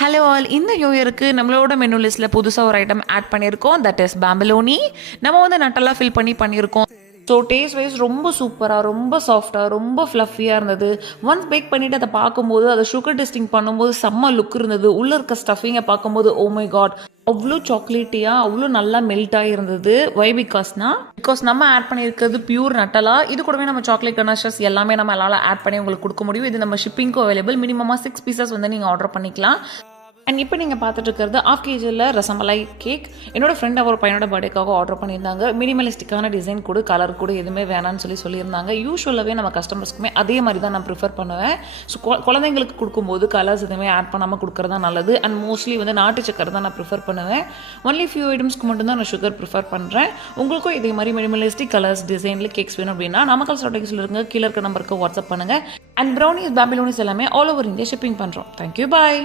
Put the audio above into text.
Hello all, இந்த new இயருக்கு நம்மளோட மெனு லிஸ்ட்டில் புதுசாக ஒரு ஐட்டம் ஆட் பண்ணியிருக்கோம். That is bomboloni. நம்ம வந்து நட்டெல்லாம் ஃபில் பண்ணியிருக்கோம். ஸோ டேஸ்ட் வைஸ் ரொம்ப சூப்பராக, ரொம்ப சாஃப்டாக, ரொம்ப ஃப்ளஃபியாக இருந்தது. ஒன்ஸ் பேக் பண்ணிவிட்டு அதை பார்க்கும்போது, அதை சுகர் டெஸ்டிங் பண்ணும்போது செம்ம லுக் இருந்தது. உள்ளே இருக்க ஸ்டஃபிங்கை பார்க்கும்போது ஓ மை காட், அவ்வளோ சாக்லேட்டியாக, அவ்வளோ நல்லா மெல்ட் ஆகிருந்தது. வை பிகாஸ் நம்ம ஆட் பண்ணியிருக்கிறது பியூர் நட்டலா. இது கூடவே நம்ம சாக்லேட் கனர்ஷஸ் எல்லாமே நம்மளால் ஆட் பண்ணி உங்களுக்கு கொடுக்க முடியும். இது நம்ம ஷிப்பிங்க்கும் அவைலபிள். மினிமமாக 6 பீசஸ் வந்து நீங்கள் ஆர்டர் பண்ணிக்கலாம். அண்ட் இப்போ நீங்கள் பார்த்துட்டு இருக்கிறது ஆஃப் கேஜியில் ரசமலாய் கேக். என்னோட ஃப்ரெண்ட் அவர் பையனோட பர்த்டேக்காக ஆர்டர் பண்ணியிருந்தாங்க. மினிமலிஸ்டிக்கான டிசைன் கூட, கலர் கூட எதுவுமே வேணான்னு சொல்லியிருந்தாங்க. யூஸ்வலாகவே நம்ம கஸ்டமர்ஸ்க்குமே அதே மாதிரி தான் நான் ப்ரிஃபர் பண்ணுவேன். ஸோ குழந்தைங்களுக்கு கொடுக்கும்போது கலர்ஸ் எதுவுமே ஆட் பண்ணாமல் கொடுக்குறது தான் நல்லது. அண்ட் மோஸ்ட்லி வந்து நாட்டு சக்கரை தான் நான் ப்ரிஃபர் பண்ணுவேன். ஒன்லி ஃபியூ ஐட்டம்ஸ்க்கு மட்டும்தான் நான் சுகர் ப்ரிஃபர் பண்ணுறேன். உங்களுக்கும் இதே மாதிரி மினிமலிஸ்டிக் கலர்ஸ் டிசைனில் கேக்ஸ் வேணும் அப்படின்னா நாமக்கல் ஸ்டார்டிங்ஸில் இருங்க, கீழே இருக்க நம்பருக்கு வாட்ஸ்அப் பண்ணுங்கள். அண்ட் ப்ரௌனிஸ், பேபிலோனிஸ் எல்லாமே ஆல் ஓவர் இந்தியா ஷிப்பிங் பண்ணுறோம். தேங்க்யூ, பாய்.